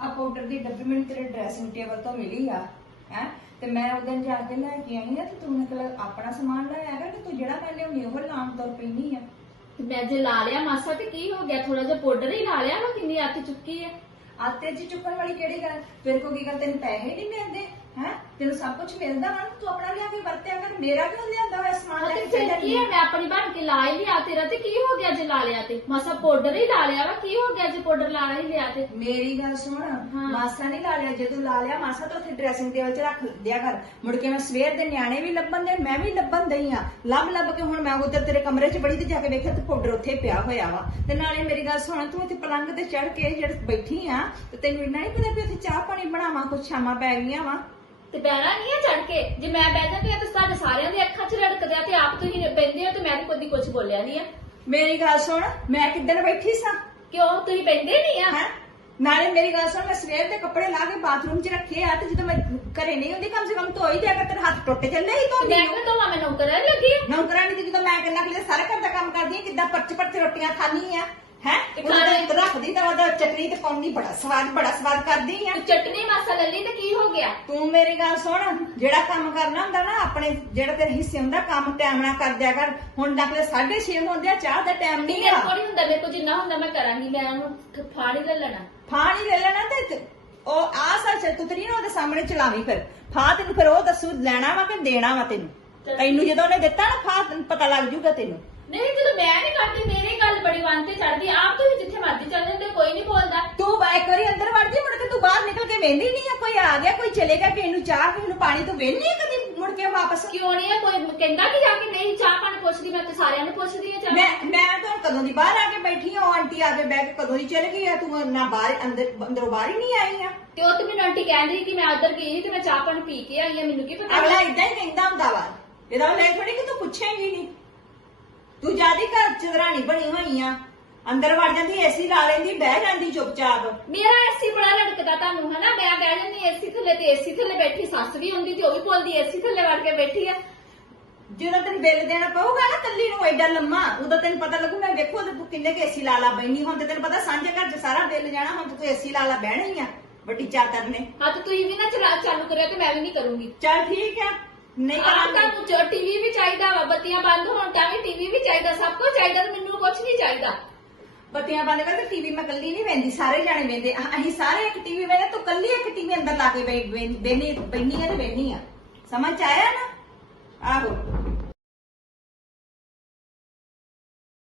ਆ ਪਾਊਡਰ ਦੀ ਡੱਬੀ ਮੈਨੂੰ ਤੇਰੇ ਡਰੈਸਿੰਗ ਟੇਬਲ ਤੋਂ ਮਿਲੀ ਆ ਹੈ? ਤੇ ਮੈਂ ਉਦੋਂ ਜਾ ਕੇ ਲੈ ਕੇ ਆਈ ਆ ਤੇ ਤੂੰ ਮਤਲਬ ਆਪਣਾ ਸਮਾਨ ਲੈ ਆਇਆ ਕਿ ਤੂੰ ਜਿਹੜਾ ਮੈਂ ਲਿਆਉਣੀ ਉਹ ਲਾਉਣ ਤੋਂ ਪੈਣੀ ਆ। ਤੇ ਮੈਂ ਜੇ ਲਾ ਲਿਆ ਮਾਸਾ ਤੇ ਕੀ ਹੋ ਗਿਆ? ਥੋੜਾ ਜਿਹਾ ਪਾਊਡਰ ਹੀ ਲਾ ਲਿਆ ਵਾ ਕਿੰਨੀ ਅੱਤ ਚੁੱਕੀ ਹੈ ਆਤੇ ਜੀ ਚੁੱਕਣ ਵਾਲੀ ਕਿਹੜੀ ਗੱਲ? ਤੇਰੇ ਕੋ ਕੀ ਗੱਲ? ਤੈਨੂੰ ਪੈਸੇ ਨਹੀਂ ਮਿਲਦੇ? ਹੈ? ਤੈਨੂੰ ਸਭ ਕੁਝ ਮਿਲਦਾ ਵਾ ਤੂੰ ਆਪਣਾ ਲਿਆ ਕੇ ਵਰਤਿਆ ਕਰ ਮੇਰਾ ਕਿਉਂ ਲਿਆਂਦਾ ਹੋਇਆ ਸਮਾਨ ਲੈ ਤੇ ਕੇ ਫਿਰ ਕੀ ਹੈ ਮੈਂ ਆਪਣੀ ਬਣ ਕੇ ਲਾ ਹੀ ਲਿਆ ਤੇਰਾ ਤੇ ਕੀ ਹੋ ਗਿਆ ਜੇ ਲਾ ਲਿਆ ਤੇ? ਮਾਸਾ ਪਾਊਡਰ ਹੀ ਲਾ ਲਿਆ ਵਾ ਕੀ ਹੋ ਗਿਆ ਜੇ ਪਾਊਡਰ ਲਾ ਹੀ ਲਿਆ ਤੇ? ਮੇਰੀ ਗੱਲ ਸੁਣ ਹਾਂ। ਮਾਸਾ ਨਹੀਂ ਲਾ ਲਿਆ ਜੇ ਤੂੰ ਲਾ ਲਿਆ ਮਾਸਾ ਤਾਂ ਉੱਥੇ ਡਰੈਸਿੰਗ ਟੇਬਲ 'ਚ ਰੱਖ ਦਿਆ ਕਰ। ਮੁੜ ਕੇ ਮੈਂ ਸਵੇਰ ਦੇ ਨਿਆਣੇ ਵੀ ਲੱਭਣ ਦੇ ਮੈਂ ਵੀ ਲੱਭਣ ਦਈ ਆ। ਲੱਭ ਲੱਭ ਕੇ ਹੁਣ ਮੈਂ ਉਧਰ ਤੇਰੇ ਕਮਰੇ 'ਚ ਬੜੀ ਤੇ ਜਾ ਕੇ ਵੇਖਿਆ ਤੇ ਪਾਊਡਰ ਉੱਥੇ ਪਿਆ ਹੋਇਆ ਵਾ। ਤੇ ਨਾਲੇ ਮੇਰੀ ਗੱਲ ਸੁਣ ਤੂੰ ਇੱਥੇ ਪਲੰਗ ਤੇ ਚੜ ਕੇ ਜਿਹੜੇ ਬੈਠੀ ਆ ਤੇ ਤੈਨੂੰ ਇੰਨਾ ਨਹੀਂ ਪਤਾ ਵੀ ਉੱਥੇ ਚਾਹ ਪਾਣੀ ਬਣਾਵਾਂ ਕੁਛ ਸ਼ਾਮਾਂ ਪੈ ਗਈਆਂ ਵਾ? ਤੇ ਬਹਿਣਾ ਨਹੀਂ ਹੈ ਚੜ ਕੇ। ਜੇ ਮੈਂ ਬਹਿ ਜਾਂਦੀ ਆ ਤੇ ਤੁਹਾਡੇ ਸਾਰਿਆਂ ਦੀ ਅੱਖਾਂ 'ਚ ਰੜਕਦਿਆ ਤੇ ਆਪ ਤੁਸੀਂ ਬੈੰਦੇ ਹੋ ਤੇ ਮੈਂ ਤਾਂ ਕਦੀ ਕੁਝ ਬੋਲਿਆ ਨਹੀਂ ਆ। ਮੇਰੀ ਗੱਲ ਸੁਣ ਮੈਂ ਕਿੱਦਣ ਬੈਠੀ ਸਾਂ? ਕਿਉਂ? ਤੁਸੀਂ ਬੈੰਦੇ ਨਹੀਂ ਆ? ਹੈਂ? ਨਾਲੇ ਮੇਰੀ ਗੱਲ ਸੁਣ ਮੈਂ ਸਵੇਰ ਦੇ ਕੱਪੜੇ ਲਾ ਕੇ ਬਾਥਰੂਮ 'ਚ ਰੱਖੇ ਆ ਤੇ ਜਦੋਂ ਮੈਂ ਘਰੇ ਨਹੀਂ ਹੁੰਦੀ ਕਮ ਸੇ ਕਮ ਧੋ ਹੀ ਦਿਆ ਕਰ ਤੇਰੇ ਹੱਥ ਟੁੱਟ ਚੱਲੇ ਹੀ ਤੇ ਧੋਂਦੀ ਮੈਂ ਨੂੰ। ਕਿਉਂ ਦੋਵਾਂ ਮੈਂ ਨੌਕਰਾਂ ਲੱਗੀ ਆ? ਨੌਕਰਾਨੀ ਦੀ ਜਦੋਂ ਮੈਂ ਕਿੰਨਾ ਕਿਲੇ ਸਾਰਾ ਘਰ ਦਾ ਕੰਮ ਕਰਦੀ ਆ ਕਿੱਦਾਂ ਪਰਚ ਪਰਚ ਰੋਟੀਆਂ ਖਾਣੀ ਆ? ਹੈ? ਤੇ ਉਹਨਾਂ ਦੇ ਰੱਖਦੀ ਤਾਂ ਉਹਦਾ ਚਟਨੀ ਤੇ ਪਾਉਣੀ ਬੜਾ ਸਵਾਦ ਬੜਾ ਸਵਾਦ ਕਰਦੀ ਆ। ਤੂੰ ਚਟਨੀ ਮਾਸਾ ਲੱਲੀ ਤੇ ਕੀ ਹੋ ਗਿਆ? ਤੂੰ ਮੇਰੀ ਗੱਲ ਸੁਣ ਜਿਹੜਾ ਕੰਮ ਕਰਨਾ ਹੁੰਦਾ ਨਾ ਆਪਣੇ ਜਿਹੜਾ ਤੇਰੇ ਹਿੱਸੇ ਹੁੰਦਾ ਕੰਮ ਟਾਈਮ ਨਾਲ ਕਰ ਦਿਆ ਕਰ। ਹੁਣ ਡਾਕਲੇ 6:30 ਹੁੰਦੇ ਆ ਚਾਹ ਦਾ ਟਾਈਮ ਨਹੀਂ ਨਹੀਂ ਆ। ਨਹੀਂ ਹੁੰਦਾ ਮੇਰੇ ਕੋਲ ਜਿੰਨਾ ਹੁੰਦਾ ਮੈਂ ਕਰਾਂਗੀ ਮੈਂ ਉਹਨੂੰ ਫਾੜੀ ਲੈ ਲੈਣਾ। ਨਹੀਂ ਲੈ ਲੈਣਾ ਤੇ ਤੇ ਉਹ ਆ ਸੱਚ ਤੁਤਰੀ ਨਾ ਉਹਦੇ ਸਾਹਮਣੇ ਚਲਾਵੀ ਫਿਰ। ਫਾਹ ਤੈਨੂੰ ਫਿਰ ਉਹ ਦੱਸੂ ਲੈਣਾ ਵਾ ਕਿ ਦੇਣਾ ਵਾ ਤੈਨੂੰ? ਤੈਨੂੰ ਜਦੋਂ ਉਹਨੇ ਦਿੱਤਾ ਨਾ ਤੈਨੂੰ ਪਤਾ ਲੱਗ ਜੂਗਾ ਤੈਨੂੰ। ਨਹੀਂ ਜਦੋਂ ਮੈਂ ਨਹੀਂ ਕਰਦੀ ਮੇਰੀ ਗੱਲ ਬੜੀ ਵਨ ਤੇ ਚੜਦੀ ਆਪ ਤੁਸੀਂ ਜਿੱਥੇ ਮਰਜ਼ੀ ਚੱਲ ਜਾਂਦੇ ਕੋਈ ਨਹੀਂ ਬੋਲਦਾ। ਤੂੰ ਬਾ- ਇੱਕ ਵਾਰੀ ਅੰਦਰ ਵੜ ਜੀ ਮੁੜ ਕੇ ਤੂੰ ਬਾਹਰ ਨਿਕਲ ਕੇ ਵੇਂਦੀ ਨਹੀਂ ਆ ਕੋਈ ਆ ਗਿਆ ਕੋਈ ਚਲੇਗਾ ਕਿ ਇਹਨੂੰ ਚਾਹ ਕਿ ਇਹਨੂੰ ਪਾਣੀ ਤੂੰ ਵੇਂਦੀ ਕਦੀ ਮੁੜ ਕੇ ਵਾਪਸ? ਕਿਉਂ ਨਹੀਂ ਹੈ ਕੋਈ ਕਹਿੰਦਾ ਕਿ ਜਾ ਕੇ ਨਹੀਂ ਚਾਹ ਪਾਣੀ ਪੁੱਛਦੀ ਮੈਂ ਤੇ ਸਾਰਿਆਂ ਨੂੰ ਪੁੱਛਦੀ ਆ ਚਾਹ। ਮੈਂ ਮੈਂ ਤਾਂ ਕਦੋਂ ਦੀ ਬਾਹਰ ਆ ਕੇ ਬੈਠੀ ਆ ਉਹ ਆਂਟੀ ਆ ਕੇ ਬੈਠ ਕੇ ਕਦੋਂ ਦੀ ਚਲ ਗਈ ਆ ਤੂੰ ਨਾ ਬਾਹਰ ਅੰਦਰ ਅੰਦਰੋਂ ਬਾਹਰ ਹੀ ਨਹੀਂ ਆਈ ਆ। ਤੇ ਉਹ ਤੇ ਮੈਨੂੰ ਆਂਟੀ ਕਹਿ ਰਹੀ ਕਿ ਮੈਂ ਉੱਧਰ ਗਈ ਸੀ ਤੇ ਮੈਂ ਚਾਹ ਪਾਣੀ ਪੀ ਕੇ ਆਈ ਆ ਮੈਨੂੰ ਕੀ ਪਤਾ ਅਗਲਾ ਇਦਾਂ ਹੀ ਕਹਿੰਦਾ ਹੁੰਦਾ ਵਾ ਇਹਦਾ ਲੈ ਥੋੜੀ ਕਿ ਤੂੰ ਪੁੱਛੇਂਗੀ ਨਹੀਂ ਤੂੰ ਜਿਆਦੀ ਘਰ ਚ ਦਰਾਣੀ ਬਣੀ ਹੋਈ ਆ। ਅੰਦਰ ਵੜ ਜਾਂਦੀ ਏਸੀ ਲਾ ਲੈਂਦੀ ਬਹਿ ਜਾਂਦੀ ਚੁੱਪਚਾਪ। ਮੇਰਾ ਏਸੀ ਬੜਾ ਲੜਕਦਾ ਤੁਹਾਨੂੰ ਹਨਾ? ਮੈਂ ਕਹਿ ਜਾਂਦੀ ਏਸੀ ਥੱਲੇ ਤੇ ਏਸੀ ਥੱਲੇ ਬੈਠੀ ਸੱਸ ਵੀ ਹੁੰਦੀ ਤੇ ਉਹ ਵੀ ਬੋਲਦੀ ਏਸੀ ਥੱਲੇ ਵੜ ਕੇ ਬੈਠੀ ਆ। ਜਦੋਂ ਤੈਨੂੰ ਬਿੱਲ ਦੇਣਾ ਪਊਗਾ ਨਾ ਕੱਲੀ ਨੂੰ ਐਡਾ ਲੰਮਾ ਉਦੋਂ ਤੈਨੂੰ ਪਤਾ ਲੱਗੂ ਮੈਂ ਵੇਖੋ ਤੇ ਤੂੰ ਕਿੰਨੇ ਕੇ ਏਸੀ ਲਾ ਲਾ ਬੈਣੀ ਹੁਣ ਤੇ ਤੈਨੂੰ ਪਤਾ ਸਾਂਝੇ ਘਰ ਚ ਸਾਰਾ ਬਿੱਲ ਜਾਣਾ ਹੁਣ ਤੂੰ ਏਸੀ ਲਾ ਲਾ ਬਹਿਣਾ ਹੀ ਆ ਵੱਡੀ ਚਾਦਰ ਨੇ। ਹਾਂ ਤੇ ਤੁਸੀਂ ਵੀ ਨਾ ਚਲਾ ਚਾਲੂ ਕਰਿਆ ਤੇ ਮੈਂ ਵੀ ਨਹੀਂ ਕਰੂੰਗੀ। ਚੱਲ ਠੀਕ ਆ। ਨਹੀਂ ਆਹ ਕਰਾਂਗੇ। ਤੁਹਾਨੂੰ ਟੀਵੀ ਵੀ ਚਾਹੀਦਾ ਵਾ ਬੱਤੀਆਂ ਬੰਦ ਹੋਣ ਤਾਂ ਵੀ ਟੀਵੀ ਵੀ ਚਾਹੀਦਾ ਸਭ ਕੁਝ ਚਾਹੀਦਾ ਤੇ ਮੈਨੂੰ ਕੁਝ ਨਹੀਂ ਚਾਹੀਦਾ। ਬੱਤੀਆਂ ਬੰਦ ਕਰ ਤੇ ਟੀਵੀ ਮੈਂ ਕੱਲੀ ਨਹੀਂ ਵੇਂਦੀ ਸਾਰੇ ਜਾਣੇ ਵੇਂਦੇ ਅਸੀਂ ਸਾਰੇ ਇੱਕ ਟੀਵੀ ਵੇਂਦੇ ਤੂੰ ਕੱਲੀ ਇੱਕ ਟੀਵੀ ਅੰਦਰ ਲਾ ਕੇ ਬੈਣੀ ਬੈਣੀ ਆ ਤੇ ਵੇਣੀ ਆ। ਸਮਝ 'ਚ ਆਇਆ ਨਾ? ਆਹੋ।